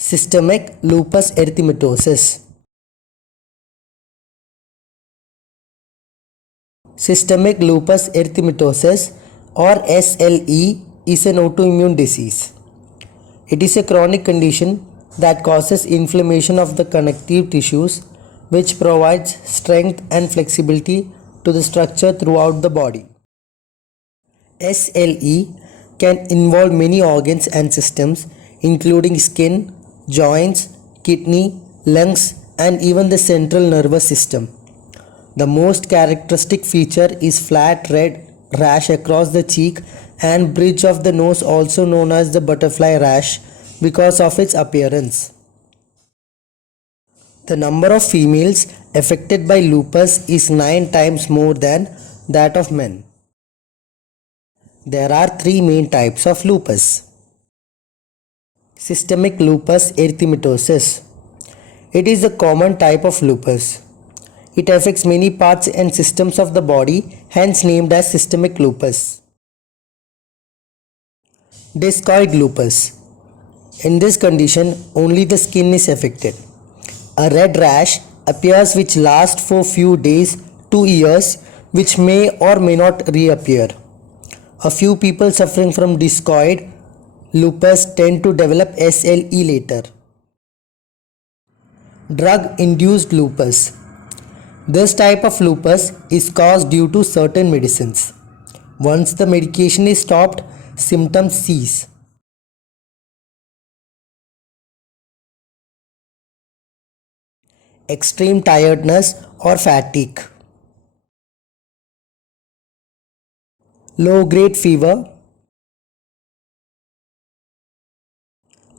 Systemic lupus erythematosus. Systemic lupus erythematosus or SLE is an autoimmune disease. It is a chronic condition that causes inflammation of the connective tissues, which provides strength and flexibility to the structure throughout the body. SLE can involve many organs and systems, including skin, joints, kidney, lungs, and even the central nervous system. The most characteristic feature is flat red rash across the cheek and bridge of the nose, also known as the butterfly rash, because of its appearance. The number of females affected by lupus is 9 times more than that of men. There are three main types of lupus. Systemic lupus erythematosus. It is a common type of lupus. It affects many parts and systems of the body, hence named as systemic lupus. Discoid lupus. In this condition, only the skin is affected. A red rash appears which lasts for few days to years, which may or may not reappear. A few people suffering from discoid lupus tend to develop SLE later. Drug-induced lupus. This type of lupus is caused due to certain medicines. Once the medication is stopped, symptoms cease. Extreme tiredness or fatigue. Low-grade fever.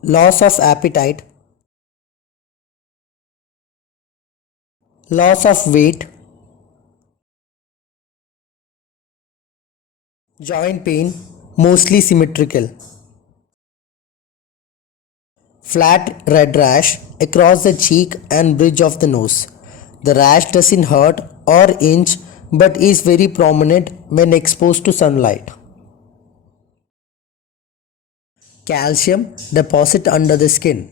Loss of appetite. Loss of weight. Joint pain, mostly symmetrical. Flat red rash across the cheek and bridge of the nose. The rash doesn't hurt or itch but is very prominent when exposed to sunlight. Calcium deposit under the skin.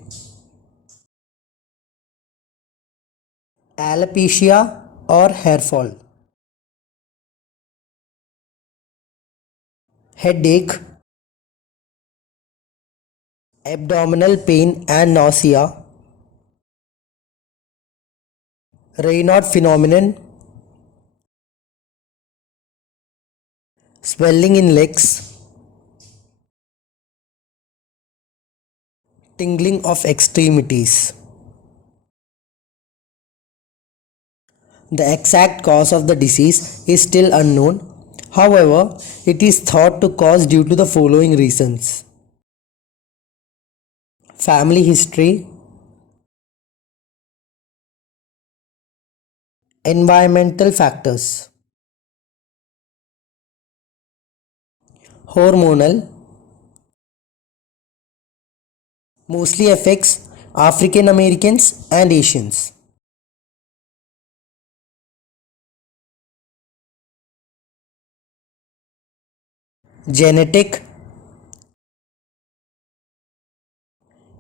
Alopecia or hair fall. Headache. Abdominal pain and nausea. Raynaud phenomenon. Swelling in legs. Tingling of extremities. The exact cause of the disease is still unknown. However, it is thought to cause due to the following reasons. Family history. Environmental factors. Hormonal. Mostly affects African Americans and Asians. Genetic.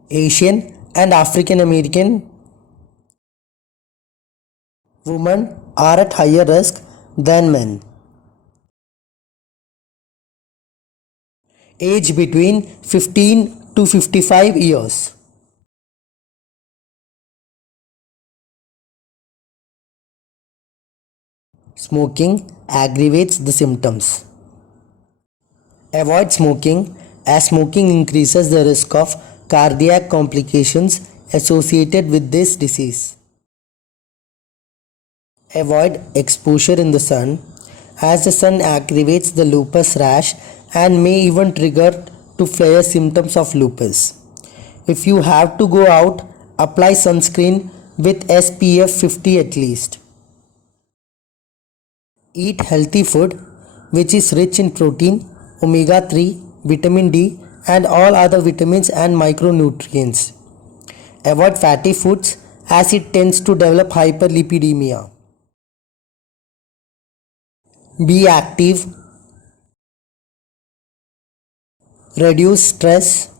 Asian and African American women are at higher risk than men. Age between 15 to 55 years. Smoking aggravates the symptoms. Avoid smoking, as smoking increases the risk of cardiac complications associated with this disease. Avoid exposure in the sun, as the sun aggravates the lupus rash and may even trigger to flare symptoms of lupus. If you have to go out, apply sunscreen with SPF 50 at least. Eat healthy food which is rich in protein, omega-3, vitamin D and all other vitamins and micronutrients. Avoid fatty foods as it tends to develop hyperlipidemia. Be active. Reduce stress.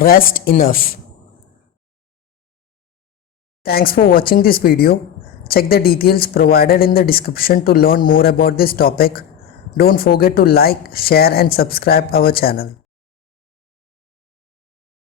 rest enough. Thanks for watching this video. Check the details provided in the description to learn more about this topic. Don't forget to like, share and subscribe our channel.